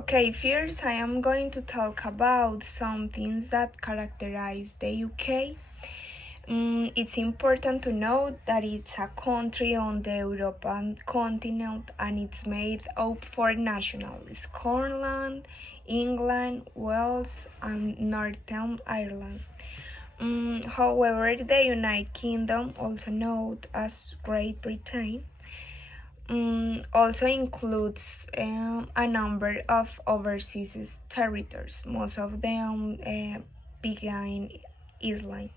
Okay, first I am going to talk about some things that characterize the UK. It's important to note that it's a country on the European continent and it's made up for nationals Scotland, England, Wales, and Northern Ireland. However, the United Kingdom, also known as Great Britain, also includes a number of overseas territories, most of them being island.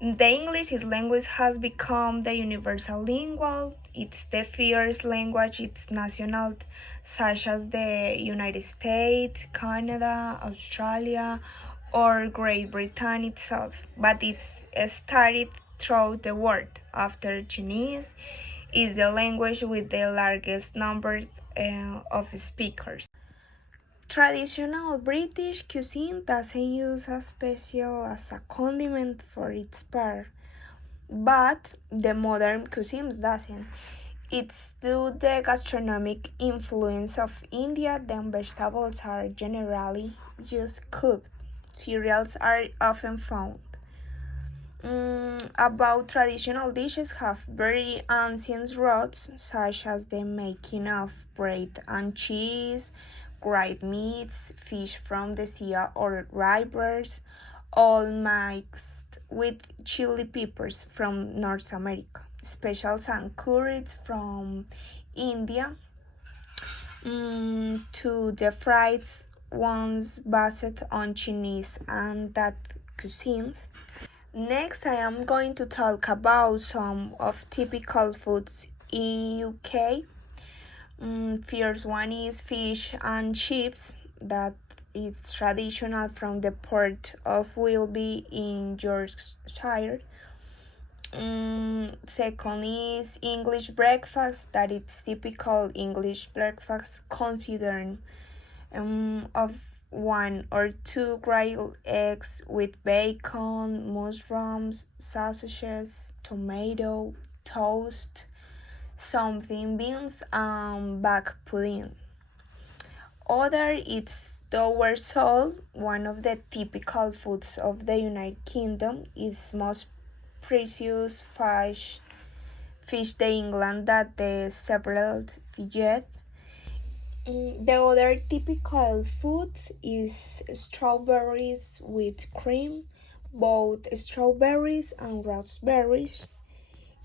The English language has become the universal lingual. It's the first language it's national, such as the United States, Canada, Australia, or Great Britain itself. But it's started throughout the world. After Chinese, is the language with the largest number of speakers. Traditional British cuisine doesn't use a special as a condiment for its part, but the modern cuisine doesn't. It's due to the gastronomic influence of India. Then vegetables are generally just cooked. Cereals are often found. About traditional dishes have very ancient roots, such as the making of bread and cheese, dried meats, fish from the sea or rivers, all mixed with chili peppers from North America, specials and curries from India, to the fried ones based on Chinese and that cuisines. Next, I am going to talk about some of typical foods in UK. First one is fish and chips that is traditional from the port of Wilby in Yorkshire. Second is English breakfast that it's typical English breakfast considering of one or two grilled eggs with bacon, mushrooms, sausages, tomato, toast, something beans, and back pudding. Other is dower sole, one of the typical foods of the United Kingdom, is most precious fish the England that the several fidget. The other typical food is strawberries with cream, both strawberries and raspberries.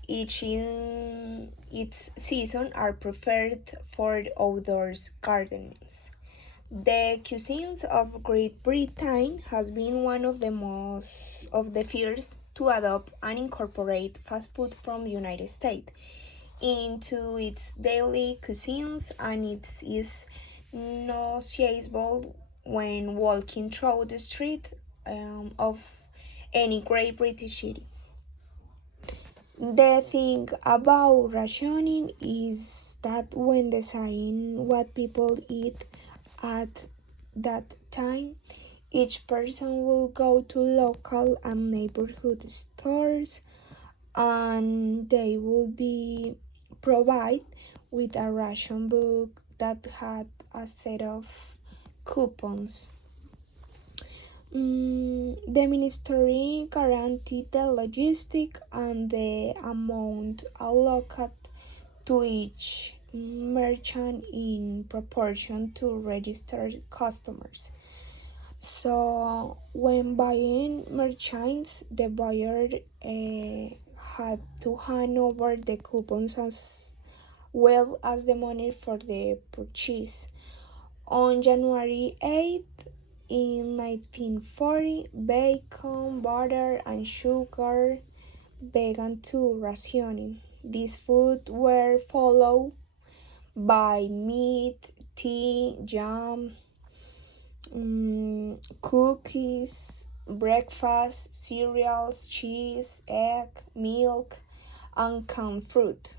Each in its season are preferred for outdoors gardens. The cuisines of Great Britain has been one of the first to adopt and incorporate fast food from United States into its daily cuisines, and it is noticeable when walking through the street of any great British city. The thing about rationing is that when deciding what people eat at that time, each person will go to local and neighborhood stores and they will be provide with a ration book that had a set of coupons. The ministry guaranteed the logistic and the amount allocated to each merchant in proportion to registered customers. So when buying merchandise, the buyer had to hand over the coupons as well as the money for the purchase. On January 8th, in 1940, bacon, butter, and sugar began to rationing. These foods were followed by meat, tea, jam, cookies, breakfast, cereals, cheese, egg, milk, and canned fruit.